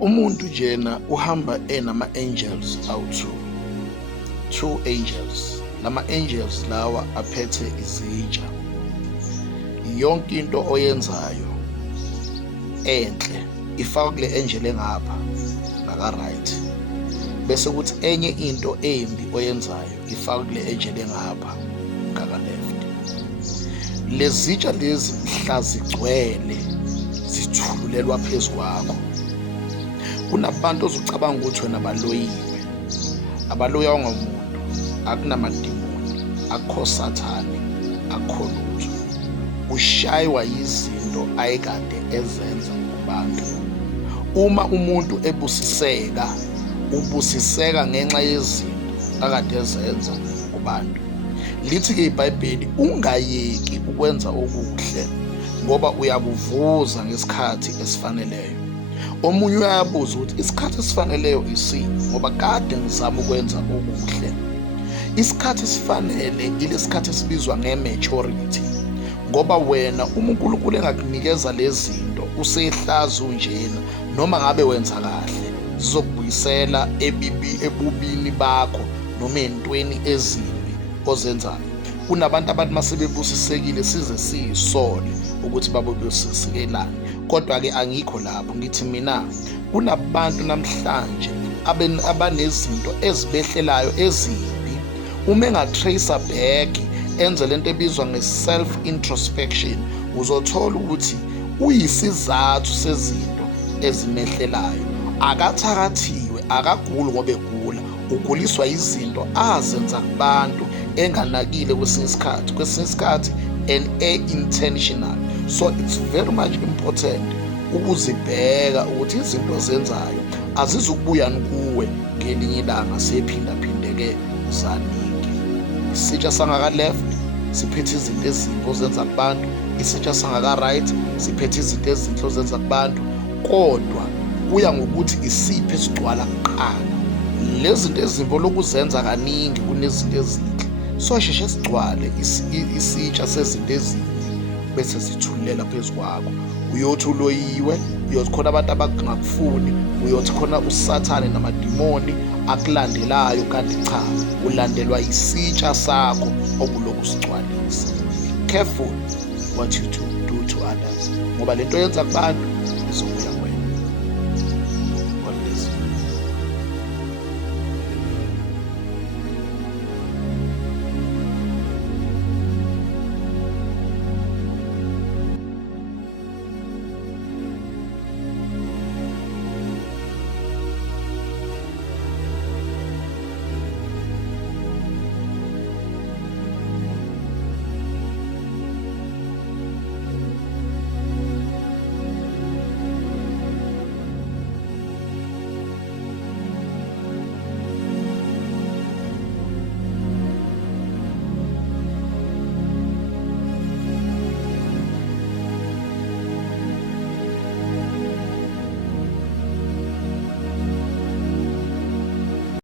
Umuntu njena uhamba enama-angels two angels. Lama-angels lawa aphethe izitsha. Yonke into oyenzayo enhle ifaka kule angel engapha ngaka-right, bese kuthi enye into embi oyenzayo ifaka kule angel engapha ngaka-left. Lezi zitsha lezi mhla zigcwele zithululelwa phezu kwakho. Kunabantu ozucabanga ukuthi wena abaloyiwe ngomuntu, akunamadimoni, akukho sathane, akukho lutho. Ushaywa yizinto ayekade ezenza kubantu. Uma umuntu ubusiseka ngenxa yezinto akade ezenza kubantu. Lithi-ke iBhayibheli ungayeki ukwenza okuhle ngoba uyabuvuza ngesikhathi esifaneleyo. Omunye uyabuza ukuthi isikhathi esifaneleyo isiphi ngoba kade ngizama ukwenza okuhle. Isikhathi esifanele ilesikhathi esibizwa nge-maturity, ngoba wena uma uNkulunkulu engakunikeza lezi zinto usehlazi unjena, noma ngabe wenza kahle zizokubuyisela ebubini bakho noma ey'ntweni ezimbi ozenzayo. Kunabantu abantu masebebusisekile size siyisole ukuthi babusisekelani, kodwa-ke angikho lapho. Ngithi mina kunabantu namhlanje abanezinto ezibehlelayo ezimbi. Uma enga-tracer back enze lento ebizwa nge-self-introspection, uzothola ukuthi uyisizathu sezinto ezimehlelayo. Akathakathiwe, akaguli ngoba egula, uguliswa izinto azenza kubantu enganakile kwesinye isikhathi and intentional. So it's very much important ukuzibheka ukuthi izinto ozenzayo azizukubuya kuwe ngelinye ilanga sephindaphindeke zaningi. Isitsha sangaka-left siphethe izinto ezimbi ozenza kubantu, isitsha sangaka-right siphethe izinto ezinhle ozenza kubantu, kodwa kuya ngokuthi isiphi esigcwala kuqala. Lezi zinto ezimbi lokuzenza kaningi kunezinto ezinhle, so sheshe sigcwale isitsha sezinto ezimbi bese zithulela phezu kwakho. Uyothi uloyiwe, uyothi khona abantu abangakufuni, uyothi khona usathane namadimoni akulandelayo, kanti cha, ulandelwa isitsha sakho obuloku sigcwalisa. Be careful what you do to others, ngoba lento yenza kubantu izobuya